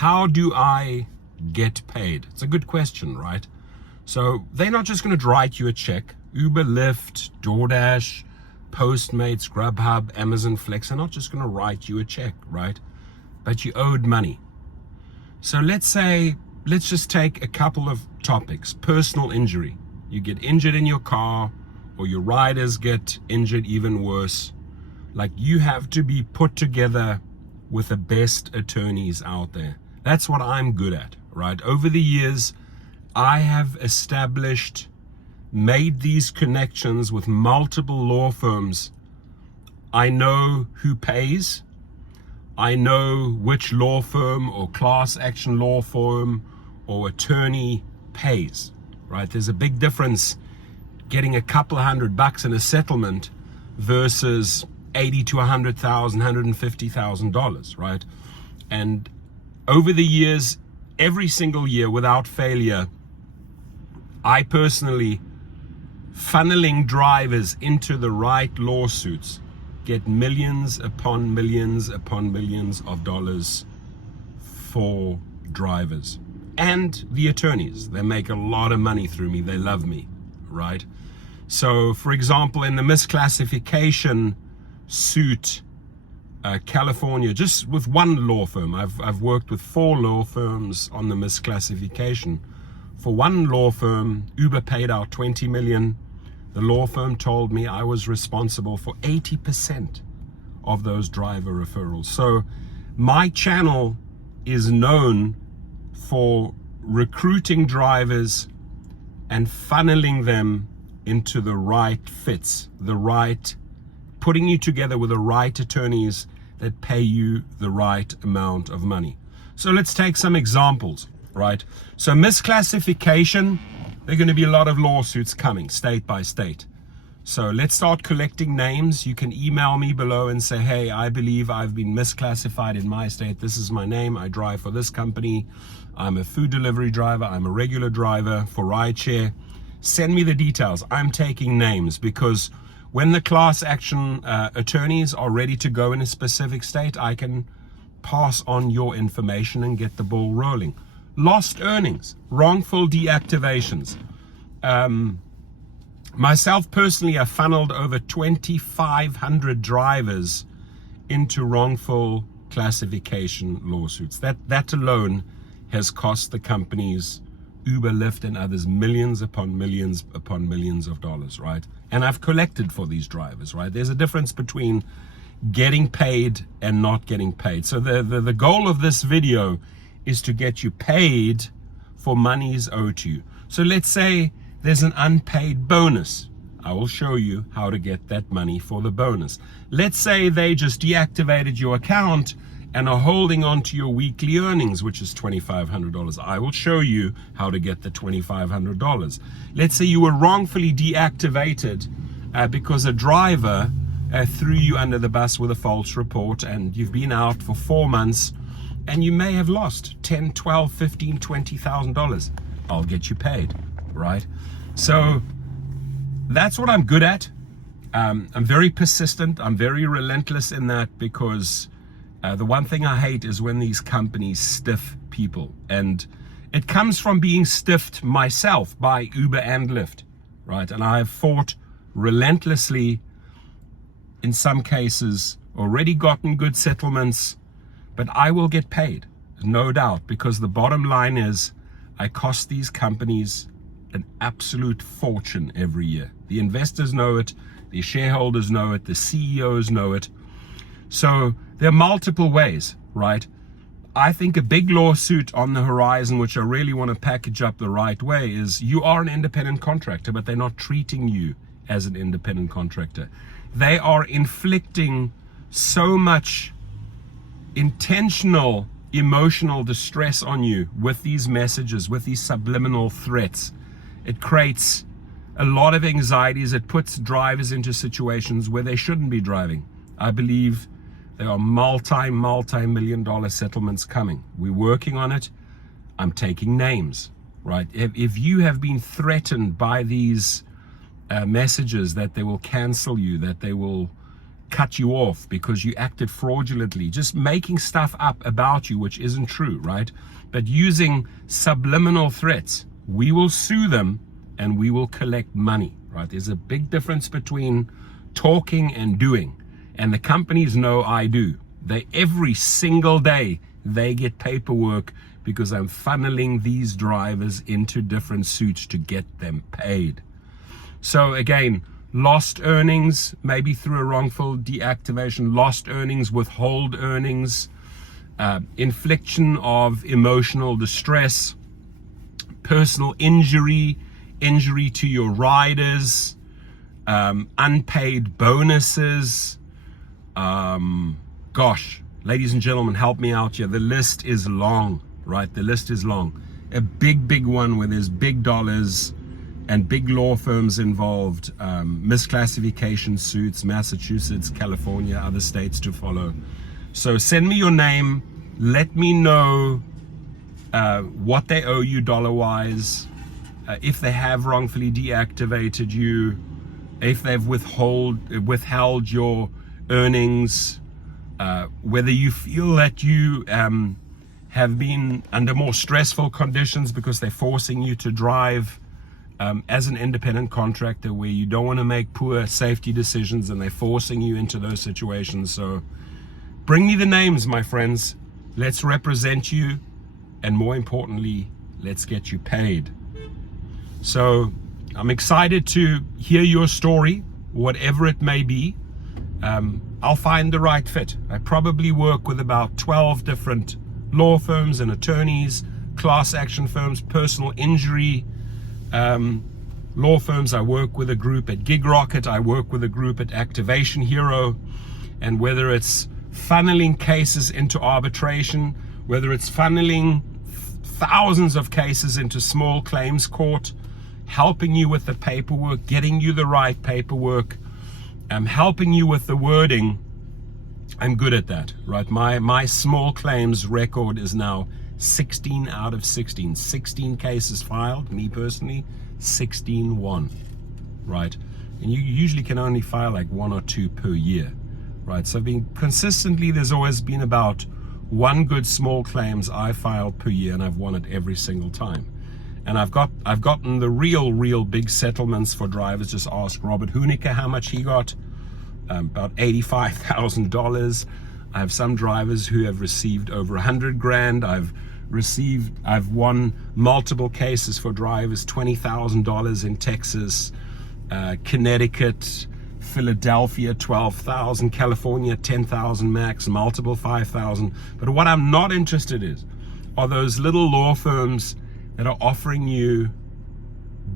how do I get paid? It's a good question, right? So they're not just going to write you a check. Uber, Lyft, DoorDash, Postmates, Grubhub, Amazon Flex are not just going to write you a check, right? But you owed money. So let's just take a couple of topics. Personal injury. You get injured in your car, or your riders get injured even worse. Like, you have to be put together with the best attorneys out there. That's what I'm good at, right? Over the years, I have made these connections with multiple law firms. I know who pays. I know which law firm or class action law firm or attorney pays, right? There's a big difference getting a couple $100 in a settlement versus $80,000 to $100,000, $150,000, right? And over the years, every single year without failure, I personally, funneling drivers into the right lawsuits, get millions upon millions upon millions of dollars for drivers and the attorneys. They make a lot of money through me. They love me, right? So, for example, in the misclassification suit, California, just with one law firm, I've worked with 4 law firms on the misclassification. For one law firm, Uber paid out $20 million. The law firm told me I was responsible for 80% of those driver referrals. So my channel is known for recruiting drivers and funneling them into the right fits, putting you together with the right attorneys that pay you the right amount of money. So let's take some examples, right? So misclassification, there are going to be a lot of lawsuits coming state by state. So let's start collecting names. You can email me below and say, hey, I believe I've been misclassified in my state. This is my name. I drive for this company. I'm a food delivery driver. I'm a regular driver for Rideshare. Send me the details. I'm taking names, because when the class action attorneys are ready to go in a specific state, I can pass on your information and get the ball rolling. Lost earnings, wrongful deactivations. Myself personally, I funneled over 2,500 drivers into wrongful classification lawsuits. That alone has cost the companies, Uber, Lyft, and others, millions upon millions of dollars, right? And I've collected for these drivers, right? There's a difference between getting paid and not getting paid. So the goal of this video is to get you paid for monies owed to you. So let's say there's an unpaid bonus. I will show you how to get that money for the bonus. Let's say they just deactivated your account and are holding on to your weekly earnings, which is $2,500. I will show you how to get the $2,500. Let's say you were wrongfully deactivated because a driver threw you under the bus with a false report, and you've been out for 4 months, and you may have lost $10,000, $12,000, $15,000, $20,000. I'll get you paid, right? So that's what I'm good at. I'm very persistent. I'm very relentless in that, because the one thing I hate is when these companies stiff people. And it comes from being stiffed myself by Uber and Lyft, right? And I have fought relentlessly, in some cases, already gotten good settlements, but I will get paid, no doubt, because the bottom line is I cost these companies an absolute fortune every year. The investors know it, the shareholders know it, the CEOs know it. So there are multiple ways, right? I think a big lawsuit on the horizon, which I really want to package up the right way, is you are an independent contractor, but they're not treating you as an independent contractor. They are inflicting so much intentional emotional distress on you with these messages, with these subliminal threats. It creates a lot of anxieties. It puts drivers into situations where they shouldn't be driving. I believe there are multi-million dollar settlements coming. We're working on it. I'm taking names, right? If you have been threatened by these messages that they will cancel you, that they will cut you off because you acted fraudulently, just making stuff up about you which isn't true, right? But using subliminal threats, we will sue them and we will collect money, right? There's a big difference between talking and doing, and the companies know I do. They every single day they get paperwork because I'm funneling these drivers into different suits to get them paid. So again, lost earnings, maybe through a wrongful deactivation, lost earnings, withhold earnings, infliction of emotional distress, personal injury, injury to your riders, unpaid bonuses. Gosh, ladies and gentlemen, help me out here. The list is long, right? The list is long. A big one where there's big dollars and big law firms involved, misclassification suits, Massachusetts, California, other states to follow. So send me your name. Let me know what they owe you dollar-wise, if they have wrongfully deactivated you, if they've withheld your earnings, whether you feel that you have been under more stressful conditions because they're forcing you to drive as an independent contractor where you don't want to make poor safety decisions and they're forcing you into those situations. So bring me the names, my friends. Let's represent you, and more importantly, let's get you paid. So I'm excited to hear your story, whatever it may be. I'll find the right fit. I probably work with about 12 different law firms and attorneys, class action firms, personal injury law firms. I work with a group at Gig Rocket. I work with a group at Activation Hero. And whether it's funneling cases into arbitration, whether it's funneling thousands of cases into small claims court, helping you with the paperwork, getting you the right paperwork, helping you with the wording, I'm good at that, right? My small claims record is now 16 out of 16. 16 cases filed, me personally, 16 won, right? And you usually can only file like 1 or 2 per year, right? So I've been consistently, there's always been about 1 good small claims I filed per year, and I've won it every single time. And I've gotten the real big settlements for drivers. Just ask Robert Hoonicker how much he got, about $85,000. I have some drivers who have received over 100 grand. I've won multiple cases for drivers, $20,000 in Texas, Connecticut, Philadelphia, 12,000, California, 10,000 max, multiple 5,000. But what I'm not interested in are those little law firms that are offering you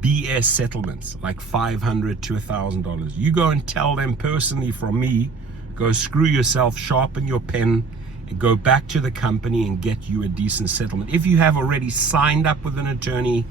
BS settlements like $500 to $1,000. You go and tell them personally from me, go screw yourself, sharpen your pen, and go back to the company and get you a decent settlement. If you have already signed up with an attorney,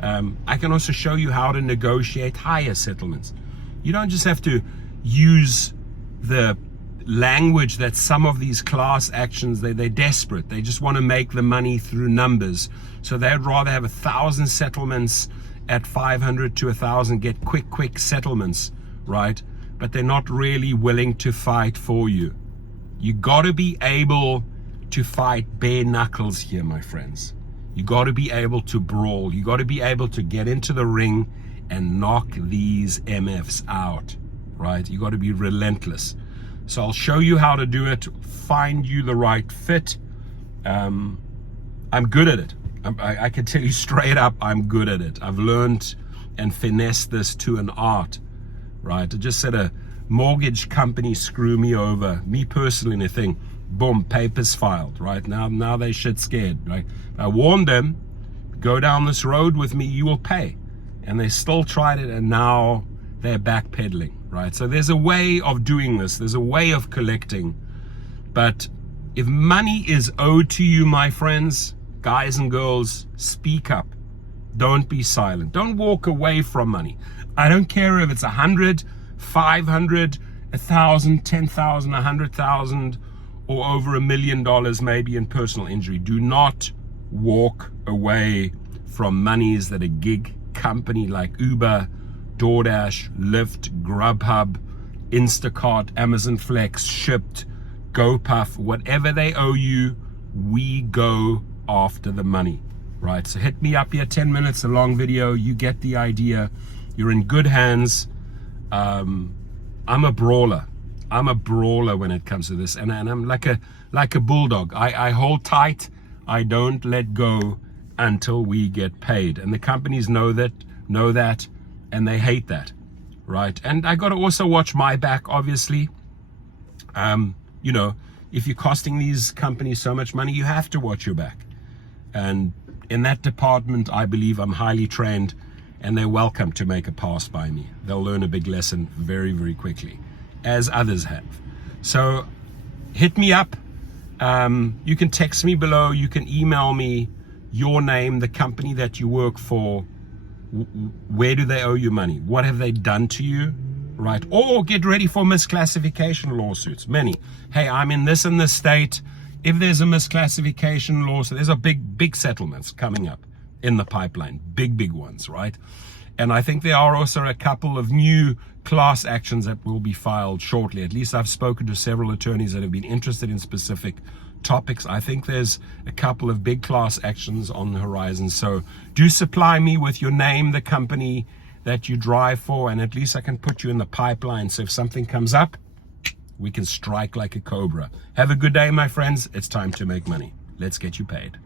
I can also show you how to negotiate higher settlements. You don't just have to use the language that some of these class actions, they're desperate. They just want to make the money through numbers. So they'd rather have 1,000 settlements at 500 to 1,000, get quick settlements, right? But they're not really willing to fight for you. You got to be able to fight bare knuckles here, my friends. You got to be able to brawl. You got to be able to get into the ring and knock these MFs out, right? You got to be relentless. So I'll show you how to do it, find you the right fit. I'm good at it. I can tell you straight up, I'm good at it. I've learned and finessed this to an art, right? I just said a mortgage company screw me over, me personally, in a thing, boom, papers filed, right? Now they shit scared, right? I warned them, go down this road with me, you will pay. And they still tried it, and now they're backpedaling, right? So there's a way of doing this. There's a way of collecting. But if money is owed to you, my friends, guys and girls, speak up. Don't be silent. Don't walk away from money. I don't care if it's 100, 500, 1,000, 10,000, 100,000, or over $1 million maybe in personal injury. Do not walk away from monies that a gig company like Uber, DoorDash, Lyft, Grubhub, Instacart, Amazon Flex, Shipped, GoPuff, whatever they owe you, we go after the money, right? So hit me up here, 10 minutes, a long video. You get the idea. You're in good hands. I'm a brawler. I'm a brawler when it comes to this, and I'm like a bulldog. I hold tight. I don't let go until we get paid. And the companies know that, and they hate that, right? And I got to also watch my back, obviously. You know, if you're costing these companies so much money, you have to watch your back. And in that department, I believe I'm highly trained, and they're welcome to make a pass by me. They'll learn a big lesson very, very quickly, as others have. So hit me up. You can text me below. You can email me your name, the company that you work for. Where do they owe you money? What have they done to you? Right? Or get ready for misclassification lawsuits. Many. Hey, I'm in this state. If there's a misclassification lawsuit, there's a big settlements coming up in the pipeline. Big ones, right? And I think there are also a couple of new class actions that will be filed shortly. At least I've spoken to several attorneys that have been interested in specific topics. I think there's a couple of big class actions on the horizon. So do supply me with your name, the company that you drive for, and at least I can put you in the pipeline. So if something comes up, we can strike like a cobra. Have a good day, my friends. It's time to make money. Let's get you paid.